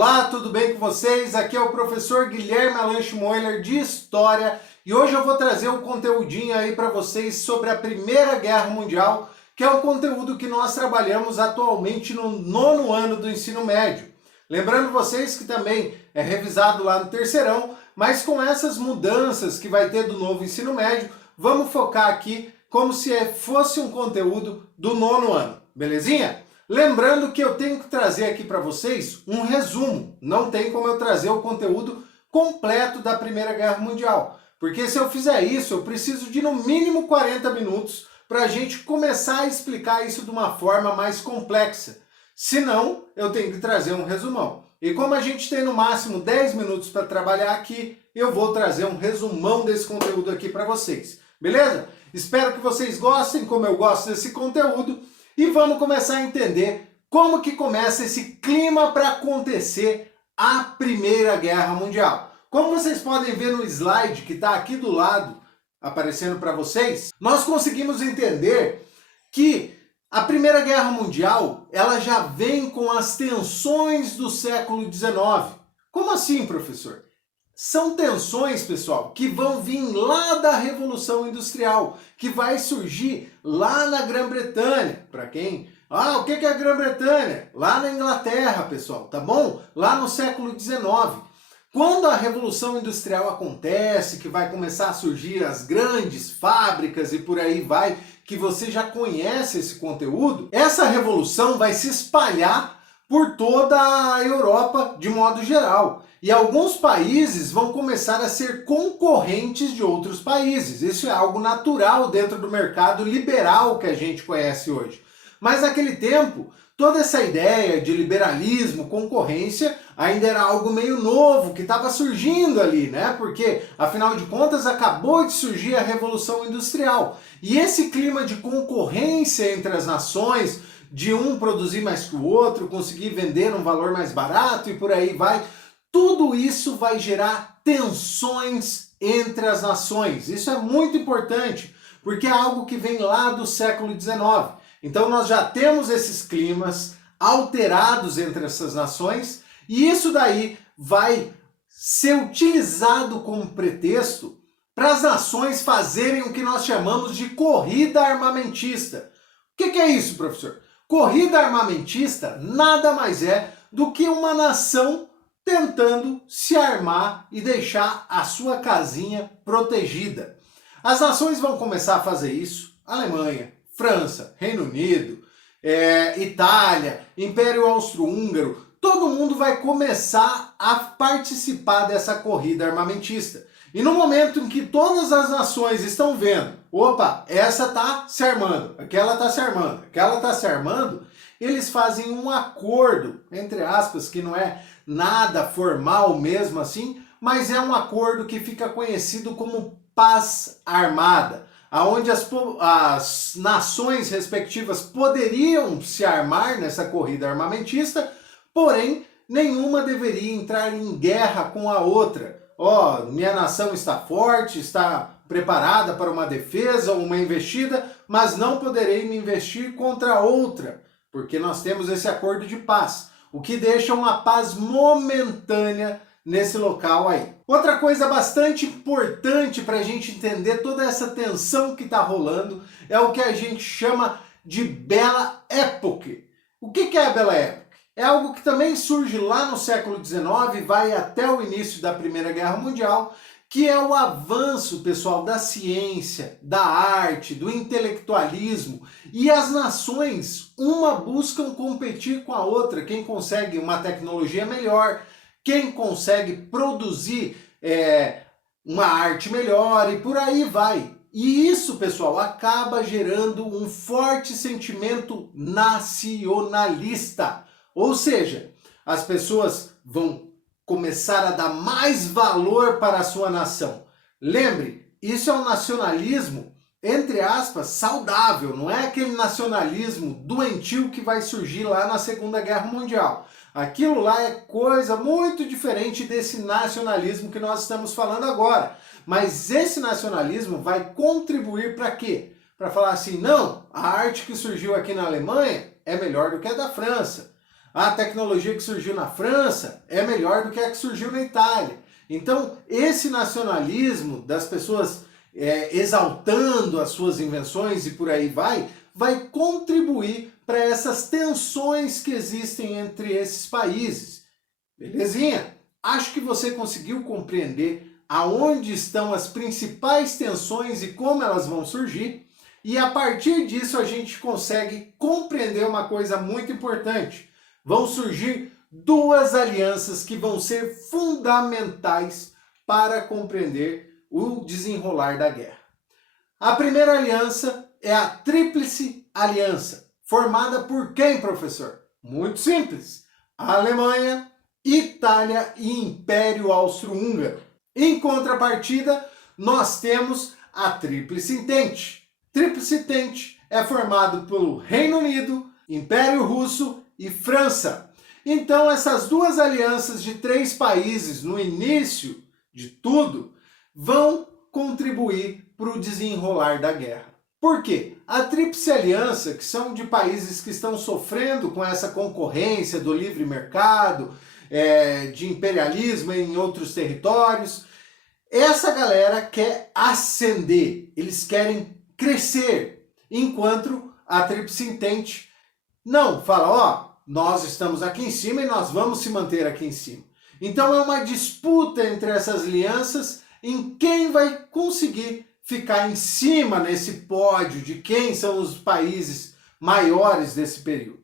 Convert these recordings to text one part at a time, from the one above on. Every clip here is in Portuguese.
Olá, tudo bem com vocês? Aqui é o professor Guilherme Alanche Moiler de História e hoje eu vou trazer um conteúdinho aí para vocês sobre a Primeira Guerra Mundial, que é um conteúdo que nós trabalhamos atualmente no 9º ano do ensino médio. Lembrando vocês que também é revisado lá no terceirão, mas com essas mudanças que vai ter do novo ensino médio, vamos focar aqui como se fosse um conteúdo do 9º ano, belezinha? Lembrando que eu tenho que trazer aqui para vocês um resumo, não tem como eu trazer o conteúdo completo da Primeira Guerra Mundial, porque se eu fizer isso, eu preciso de no mínimo 40 minutos para a gente começar a explicar isso de uma forma mais complexa. Senão, eu tenho que trazer um resumão. E como a gente tem no máximo 10 minutos para trabalhar aqui, eu vou trazer um resumão desse conteúdo aqui para vocês. Beleza? Espero que vocês gostem, como eu gosto desse conteúdo. E vamos começar a entender como que começa esse clima para acontecer a Primeira Guerra Mundial. Como vocês podem ver no slide que está aqui do lado, aparecendo para vocês, nós conseguimos entender que a Primeira Guerra Mundial ela já vem com as tensões do século XIX. Como assim, professor? São tensões, pessoal, que vão vir lá da Revolução Industrial, que vai surgir lá na Grã-Bretanha. Para quem? O que é a Grã-Bretanha? Lá na Inglaterra, pessoal, tá bom? Lá no século XIX. Quando a Revolução Industrial acontece, que vai começar a surgir as grandes fábricas e por aí vai, que você já conhece esse conteúdo, essa revolução vai se espalhar por toda a Europa de modo geral. E alguns países vão começar a ser concorrentes de outros países. Isso é algo natural dentro do mercado liberal que a gente conhece hoje. Mas naquele tempo, toda essa ideia de liberalismo, concorrência, ainda era algo meio novo, que estava surgindo ali, né? Porque, afinal de contas, acabou de surgir a Revolução Industrial. E esse clima de concorrência entre as nações, de um produzir mais que o outro, conseguir vender um valor mais barato e por aí vai, tudo isso vai gerar tensões entre as nações. Isso é muito importante, porque é algo que vem lá do século XIX. Então nós já temos esses climas alterados entre essas nações, e isso daí vai ser utilizado como pretexto para as nações fazerem o que nós chamamos de corrida armamentista. O que é isso, professor? Corrida armamentista nada mais é do que uma nação tentando se armar e deixar a sua casinha protegida. As nações vão começar a fazer isso. Alemanha, França, Reino Unido, Itália, Império Austro-Húngaro, todo mundo vai começar a participar dessa corrida armamentista. E no momento em que todas as nações estão vendo, opa, essa está se armando, aquela está se armando, aquela está se armando, eles fazem um acordo, entre aspas, que não é nada formal mesmo assim, mas é um acordo que fica conhecido como paz armada, onde as nações respectivas poderiam se armar nessa corrida armamentista, porém nenhuma deveria entrar em guerra com a outra. Minha nação está forte, está preparada para uma defesa ou uma investida, mas não poderei me investir contra outra, porque nós temos esse acordo de paz, o que deixa uma paz momentânea nesse local aí. Outra coisa bastante importante para a gente entender toda essa tensão que está rolando é o que a gente chama de Belle Époque. O que é a Belle Époque? É algo que também surge lá no século XIX e vai até o início da Primeira Guerra Mundial, que é o avanço, pessoal, da ciência, da arte, do intelectualismo, e as nações, uma buscam competir com a outra, quem consegue uma tecnologia melhor, quem consegue produzir uma arte melhor e por aí vai. E isso, pessoal, acaba gerando um forte sentimento nacionalista. Ou seja, as pessoas vão começar a dar mais valor para a sua nação. Lembre, isso é um nacionalismo, entre aspas, saudável. Não é aquele nacionalismo doentio que vai surgir lá na Segunda Guerra Mundial. Aquilo lá é coisa muito diferente desse nacionalismo que nós estamos falando agora. Mas esse nacionalismo vai contribuir para quê? Para falar assim, não, a arte que surgiu aqui na Alemanha é melhor do que a da França. A tecnologia que surgiu na França é melhor do que a que surgiu na Itália. Então, esse nacionalismo das pessoas exaltando as suas invenções e por aí vai contribuir para essas tensões que existem entre esses países. Belezinha? Acho que você conseguiu compreender aonde estão as principais tensões e como elas vão surgir. E a partir disso a gente consegue compreender uma coisa muito importante. Vão surgir duas alianças que vão ser fundamentais para compreender o desenrolar da guerra. A primeira aliança é a Tríplice Aliança, formada por quem, professor? Muito simples. A Alemanha, Itália e Império Austro-Húngaro. Em contrapartida, nós temos a Tríplice Entente. Tríplice Entente é formado pelo Reino Unido, Império Russo e França. Então, essas duas alianças de 3 países no início de tudo vão contribuir para o desenrolar da guerra. Por quê? A Tríplice Aliança, que são de países que estão sofrendo com essa concorrência do livre mercado, de imperialismo em outros territórios, essa galera quer ascender, eles querem crescer, enquanto a Tríplice Entente não, fala, ó, nós estamos aqui em cima e nós vamos se manter aqui em cima. Então é uma disputa entre essas alianças em quem vai conseguir ficar em cima nesse pódio de quem são os países maiores desse período.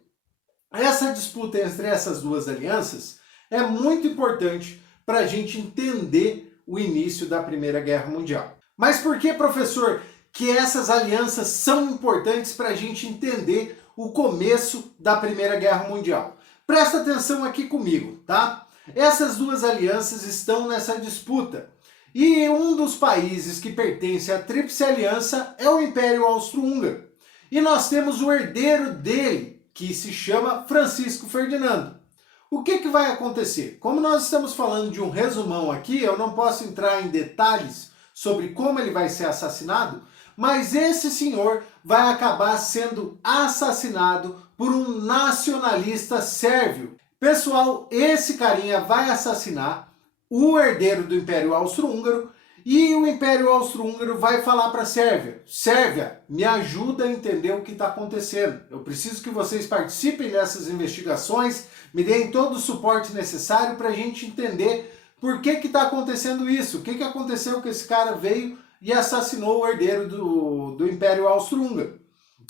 Essa disputa entre essas duas alianças é muito importante para a gente entender o início da Primeira Guerra Mundial. Mas por que, professor, que essas alianças são importantes para a gente entender o começo da Primeira Guerra Mundial? Presta atenção aqui comigo, tá? Essas duas alianças estão nessa disputa. E um dos países que pertence à Tríplice Aliança é o Império Austro-Húngaro. E nós temos o herdeiro dele, que se chama Francisco Ferdinando. O que vai acontecer? Como nós estamos falando de um resumão aqui, eu não posso entrar em detalhes sobre como ele vai ser assassinado, mas esse senhor vai acabar sendo assassinado por um nacionalista sérvio. Pessoal, esse carinha vai assassinar o herdeiro do Império Austro-Húngaro e o Império Austro-Húngaro vai falar para a Sérvia: Sérvia, me ajuda a entender o que está acontecendo. Eu preciso que vocês participem dessas investigações, me deem todo o suporte necessário para a gente entender por que está acontecendo isso, o que aconteceu que esse cara veio e assassinou o herdeiro do Império Austro-Húngaro.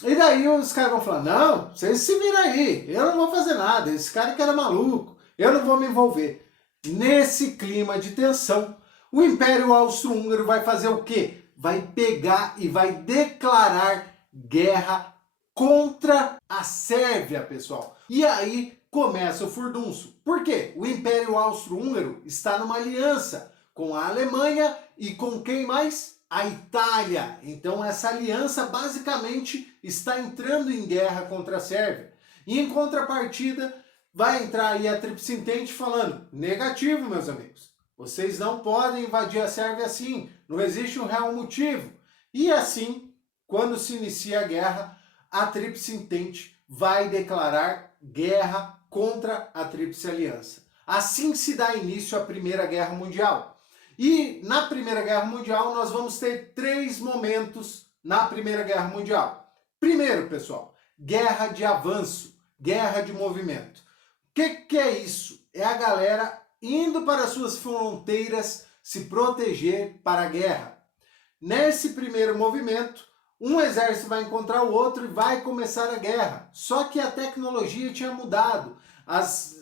E daí os caras vão falar: não, vocês se viram aí, eu não vou fazer nada, esse cara que era maluco, eu não vou me envolver. Nesse clima de tensão, o Império Austro-Húngaro vai fazer o quê? Vai pegar e vai declarar guerra contra a Sérvia, pessoal. E aí começa o furdunço. Por quê? O Império Austro-Húngaro está numa aliança com a Alemanha e com quem mais? A Itália. Então essa aliança basicamente está entrando em guerra contra a Sérvia. E em contrapartida, vai entrar aí a Tríplice Entente falando: negativo, meus amigos. Vocês não podem invadir a Sérvia assim. Não existe um real motivo. E assim, quando se inicia a guerra, a Tríplice Entente vai declarar guerra contra a Tríplice Aliança. Assim se dá início à Primeira Guerra Mundial. E na Primeira Guerra Mundial nós vamos ter 3 momentos na Primeira Guerra Mundial. Primeiro, pessoal, guerra de avanço, guerra de movimento. O que é isso? É a galera indo para suas fronteiras se proteger para a guerra. Nesse primeiro movimento, um exército vai encontrar o outro e vai começar a guerra. Só que a tecnologia tinha mudado. As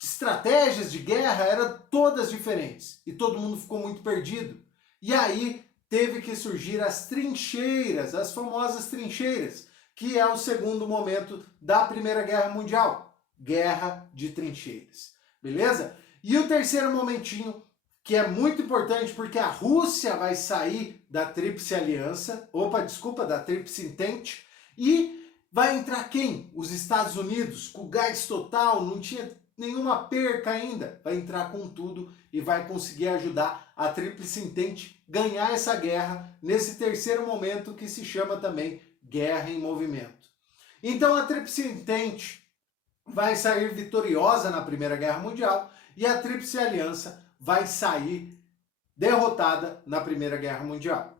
estratégias de guerra eram todas diferentes. E todo mundo ficou muito perdido. E aí teve que surgir as trincheiras, as famosas trincheiras, que é o segundo momento da Primeira Guerra Mundial. Guerra de trincheiras, beleza? E o terceiro momentinho, que é muito importante porque a Rússia vai sair da Tríplice Aliança, da Tríplice Entente, e vai entrar quem? Os Estados Unidos, com gás total, não tinha nenhuma perca ainda, vai entrar com tudo e vai conseguir ajudar a Tríplice Entente ganhar essa guerra nesse terceiro momento que se chama também Guerra em Movimento. Então a Tríplice Entente vai sair vitoriosa na Primeira Guerra Mundial e a Tríplice Aliança vai sair derrotada na Primeira Guerra Mundial.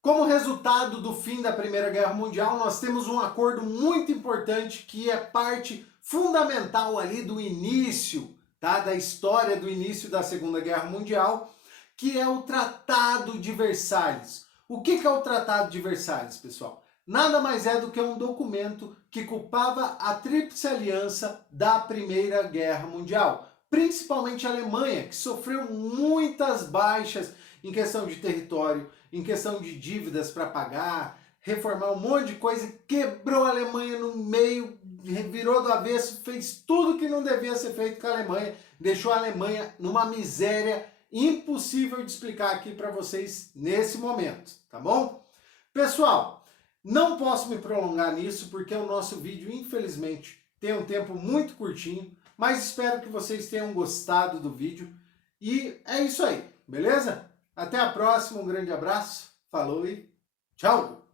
Como resultado do fim da Primeira Guerra Mundial, nós temos um acordo muito importante que é parte fundamental ali do início, tá, da história do início da Segunda Guerra Mundial, que é o Tratado de Versalhes. O que é o Tratado de Versalhes, pessoal? Nada mais é do que um documento que culpava a Tríplice Aliança da Primeira Guerra Mundial, principalmente a Alemanha, que sofreu muitas baixas em questão de território, em questão de dívidas para pagar, reformar um monte de coisa, quebrou a Alemanha no meio, virou do avesso, fez tudo que não devia ser feito com a Alemanha, deixou a Alemanha numa miséria impossível de explicar aqui para vocês nesse momento, tá bom? Pessoal, não posso me prolongar nisso porque o nosso vídeo, infelizmente, tem um tempo muito curtinho, mas espero que vocês tenham gostado do vídeo e é isso aí, beleza? Até a próxima, um grande abraço, falou e tchau!